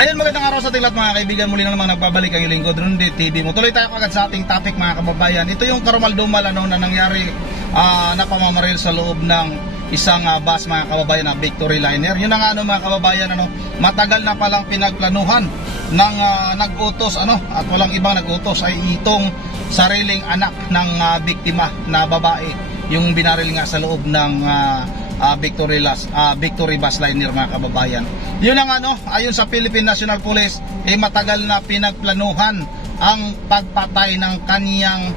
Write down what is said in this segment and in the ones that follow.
Ayun, magandang araw sa ating lahat mga kaibigan. Muli na naman nagbabalik ang lingkod Ronde TV mo. Tuloy tayo agad sa ating topic mga kababayan. Ito yung karumaldumal na nangyari na pamamaril sa loob ng isang bus mga kababayan na Victory Liner. Yun na nga mga kababayan, matagal na palang pinagplanuhan ng nag-utos at walang ibang nag-utos ay itong sariling anak ng biktima na babae, yung binaril nga sa loob ng Victory Bus Liner mga kababayan. Yun ang ayon sa Philippine National Police, matagal na pinagplanuhan ang pagpatay ng kaniyang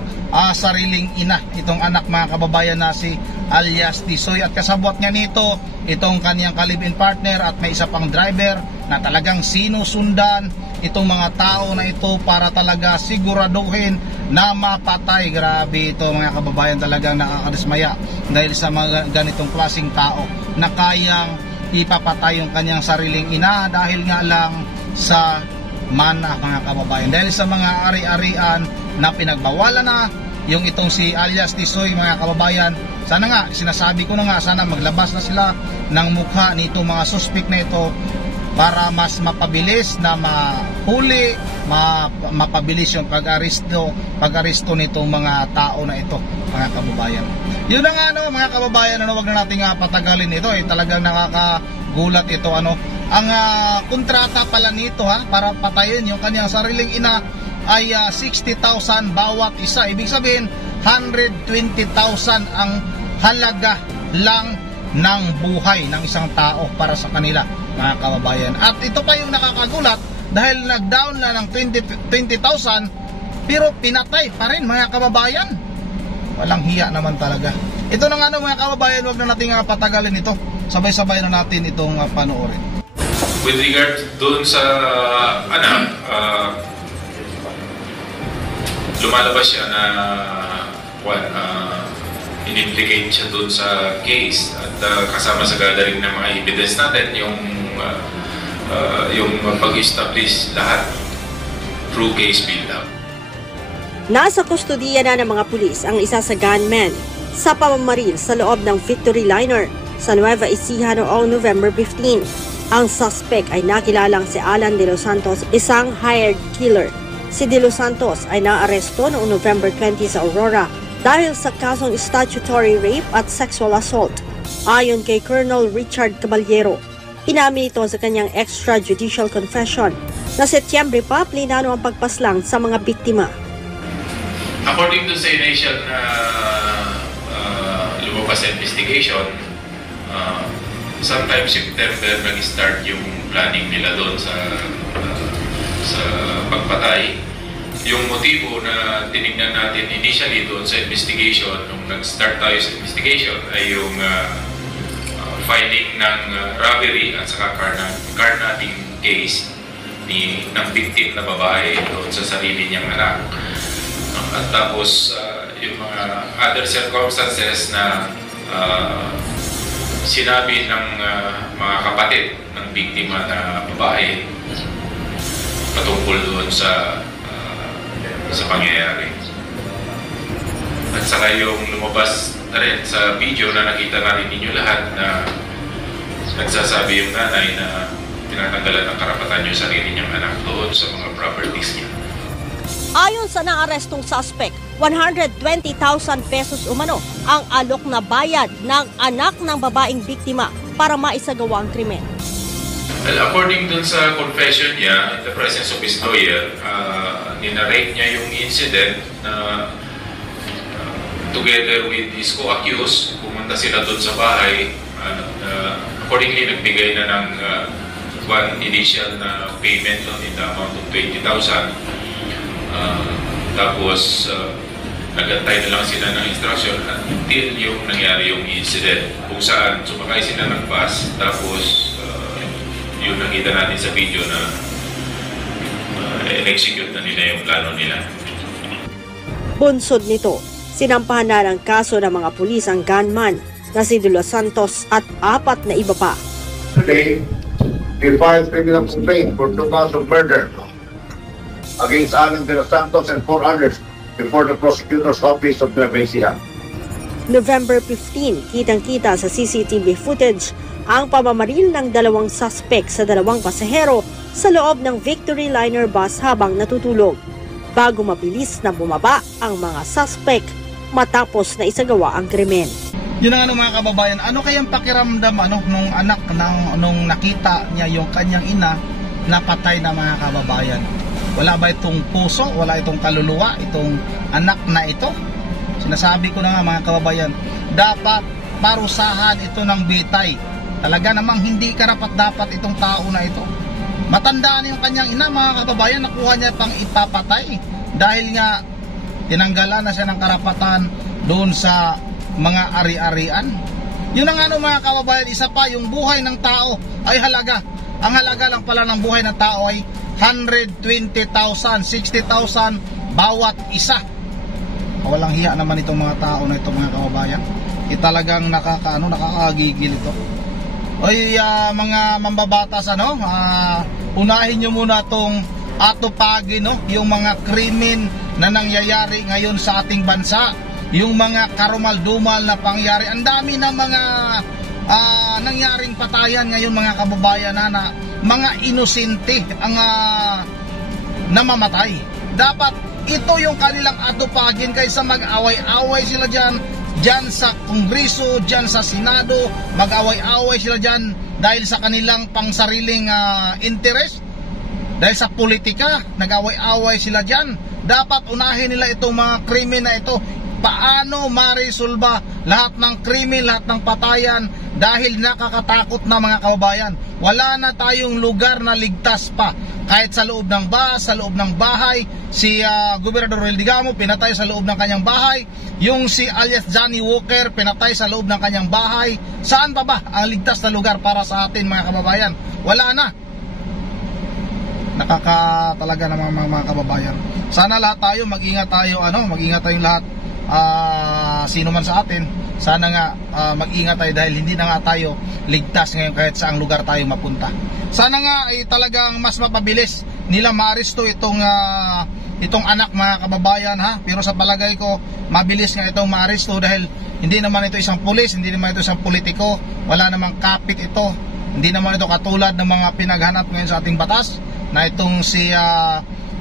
sariling ina, itong anak mga kababayan na si alias Tisoy, at kasabwat nga nito itong kaniyang ka-live-in partner at may isa pang driver na talagang sinusundan itong mga tao na ito para talaga siguraduhin na mapatay. Grabe ito mga kababayan, talagang nakakadismaya dahil sa mga ganitong klaseng tao na kayang ipapatay yung kanyang sariling ina dahil nga lang sa mana mga kababayan, dahil sa mga ari-arian na pinagbawalan na yung itong si alias Tisoy mga kababayan. Sana nga, sinasabi ko na nga, sana maglabas na sila ng mukha nito mga suspect na ito para mas mapabilis na mahuli, mapabilis yung pag-aresto nitong mga tao na ito mga kababayan. Yun na nga mga kababayan, wag na nating patagalin ito, talagang nakakagulat ito. Ang kontrata pala nito para patayin yung kanyang sariling ina ay 60,000 bawat isa. Ibig sabihin 120,000 ang halaga lang ng buhay ng isang tao para sa kanila mga kababayan. At ito pa yung nakakagulat, dahil nag-down na ng 20,000 pero pinatay pa rin mga kababayan. Walang hiya naman talaga. Ito na nga mga kababayan, wag na nating patagalin ito. Sabay-sabay na natin itong panoorin. With regard doon sa lumalabas siya na in-implicate siya doon sa case, at kasama sa gathering ng mga evidence natin yung pag-establish lahat through case build-up. Nasa kustodiya na ng mga pulis ang isa sa gunman sa pamamaril sa loob ng Victory Liner sa Nueva Ecija noong November 15. Ang suspect ay nakilalang si Alan De Los Santos, isang hired killer. Si De Los Santos ay naaresto noong November 20 sa Aurora dahil sa kasong statutory rape at sexual assault. Ayon kay Colonel Richard Caballero, inamin ito sa kanyang extrajudicial confession na Setyembre pa plinano ang pagpaslang sa mga biktima. According to sa initial na lumabas sa investigation, sometime September nag-start yung planning nila doon sa pagpatay. Yung motibo na tinignan natin initially doon sa investigation, nung nag-start tayo sa investigation, ay yung filing ng robbery at saka carnatting case ng victim na babae doon sa sarili niyang anak. At tapos yung mga other circumstances na sinabi ng mga kapatid ng biktima na babae patungkol doon sa pangyayari. At saka yung lumabas na rin sa video na nakita na rin ninyo lahat na nagsasabi yung nanay na tinatanggalan ng karapatan yung sarili niyang anak doon sa mga properties niya. Ayon sa naarestong suspect, 120,000 pesos umano ang alok na bayad ng anak ng babaeng biktima para maisagawa ang krimen. Well, according dun sa confession niya, in the presence of his lawyer, ninarrate niya yung incident na together with his co-accused, pumunta sila dun sa bahay. Accordingly, nagbigay na ng one initial na payment in the amount of 20,000. Tapos nagantay na lang sila ng instruction until yung nangyari yung incident kung saan sumakay sila ng bus. Tapos yung nakita natin sa video na execute na nila yung plano nila. Bunsod nito, sinampahan na ng kaso ng mga pulis ang gunman na si De Los Santos at 4 na iba pa. Today, we filed criminal complaint for 2 counts of murder against Alan De Los Santos and 4 others before the prosecutor's office of Nueva Ecija. November 15, kitang-kita sa CCTV footage ang pamamaril ng 2 suspect sa 2 pasahero sa loob ng Victory Liner bus habang natutulog bago mabilis na bumaba ang mga suspect matapos na isagawa ang krimen. Yun ang mga kababayan, ano kayang pakiramdam nung anak nung nakita niya yung kanyang ina napatay na mga kababayan? Wala ba itong puso? Wala itong kaluluwa? Itong anak na ito? Sinasabi ko na nga mga kababayan, dapat parusahan ito ng bitay. Talaga namang hindi karapat-dapat itong tao na ito. Matandaan yung kanyang ina mga kababayan, nakuha niya pang ipapatay dahil nga tinanggalan na siya ng karapatan doon sa mga ari-arian. Yun ang mga kababayan, isa pa, yung buhay ng tao ay halaga. Ang halaga lang pala ng buhay ng tao ay 120,000, 60,000 bawat isa. Walang hiya naman itong mga tao na ito mga kababayan. Talagang nakakagigil ito. Oy, mga mambabatas, unahin nyo muna itong atupagin, yung mga krimen na nangyayari ngayon sa ating bansa. Yung mga karumal-dumal na pangyari. Ang dami na mga nangyaring patayan ngayon mga kababayan na mga inosente ang namamatay. Dapat ito yung kanilang atupagin kaysa mag-away-away sila dyan sa Kongreso, dyan sa Senado, mag-away-away sila dyan dahil sa kanilang pangsariling interest, dahil sa politika, nag-away-away sila dyan. Dapat unahin nila itong mga krimen na ito. Paano marisolba lahat ng krimen, lahat ng patayan dahil nakakatakot na mga kababayan. Wala na tayong lugar na ligtas pa. Kahit sa loob ng sa loob ng bahay, si Gobernador Roel Digamo pinatay sa loob ng kanyang bahay. Yung si alias Johnny Walker pinatay sa loob ng kanyang bahay. Saan pa ba ang ligtas na lugar para sa atin mga kababayan? Wala na. Talaga naman mga kababayan. Sana lahat tayo mag-ingat tayo, mag-ingat tayong lahat. Sino man sa atin, sana nga mag-ingat tayo dahil hindi na nga tayo ligtas ngayon kahit saang lugar tayo mapunta. Sana nga ay talagang mas mapabilis nila maaresto itong anak mga kababayan pero sa palagay ko mabilis nga itong maaresto dahil hindi naman ito isang pulis, hindi naman ito isang politiko, wala namang kapit ito, hindi naman ito katulad ng mga pinaghanap ngayon sa ating batas na itong si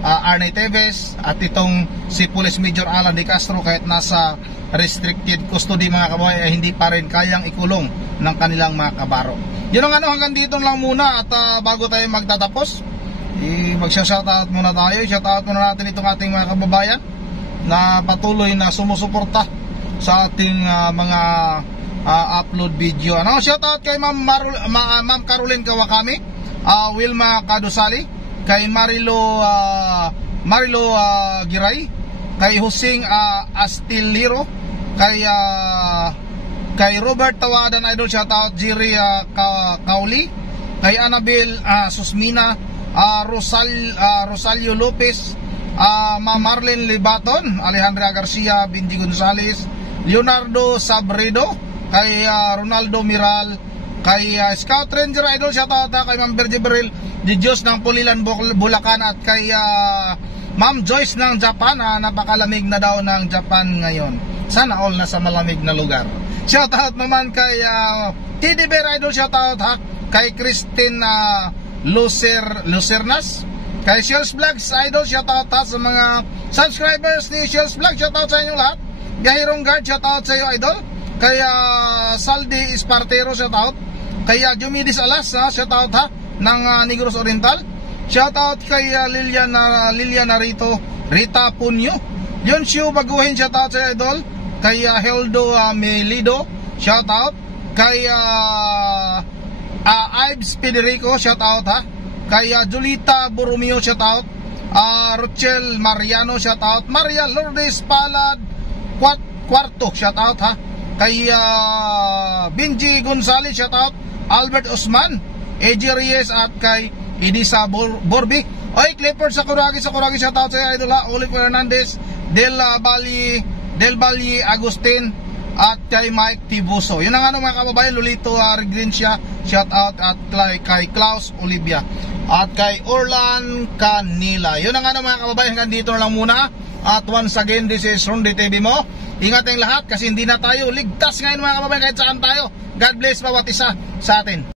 Arnay Teves at itong si Police Major Alan De Castro kahit nasa restricted custody mga kababayan ay hindi pa rin kayang ikulong ng kanilang mga kabaro. Yun ang hanggang dito lang muna at bago tayo magtatapos, mag-shoutout muna tayo. Shoutout muna natin itong ating mga kababayan na patuloy na sumusuporta sa ating mga upload video. Shoutout kay Ma'am Caroline Kawakami, Wilma Kadusali, kay Marilo Giray, kay Husing Astiliro, kay Robert Tawadan Idol, shoutout Jerry Kauli, kay Annabel Susmina, Rosalio Lopez, Marlene Libaton, Alejandra Garcia, Benji Gonzales, Leonardo Sabredo, kay Ronaldo Miral, kay Scout Ranger Idol, shoutout kay Ma'am Berge Beril di Diyos ng Pulilan, Bulacan, at kay Ma'am Joyce ng Japan. Napakalamig na daw ng Japan ngayon. Sana all nasa malamig na lugar. Shoutout naman kay TD Bear Idol, shoutout kay Christine Lucernas, kay Shells Vlogs Idol, shoutout sa mga subscribers ni Shells Vlogs, shoutout sa inyong lahat. Gahirong Guard, shoutout sa iyo Idol, kay Saldi Espartero, shoutout kay Jumidis Alas, shoutout ng Negros Oriental, shoutout kay Lilian Narito, Rita Punyo, Yon Shu Baguhin, shoutout sa Idol, kay Heldo Melido, shoutout kay Ives Federico, shoutout kay Julita Borromeo, shoutout Rochelle Mariano, shoutout Maria Lourdes Palad Cuarto, shoutout kay Benji Gonzales, shoutout Albert Osman, AJ Reyes, at kay Edisa Borbi. Oy, Clifford sa Kuragi, shoutout sa Idol Oliver Hernandez, Del Valle Agustin, at kay Mike Tibuso. Yun ang mga kababayan, Lolito Regrencia, shoutout, at kay Klaus Olivia, at kay Orlan Canila. Yun ang mga kababayan, hanggang dito lang muna. At once again, this is Ronde TV mo. Ingat tayong lahat kasi hindi na tayo ligtas ngayon mga kababayan kahit saan tayo. God bless bawat isa sa atin.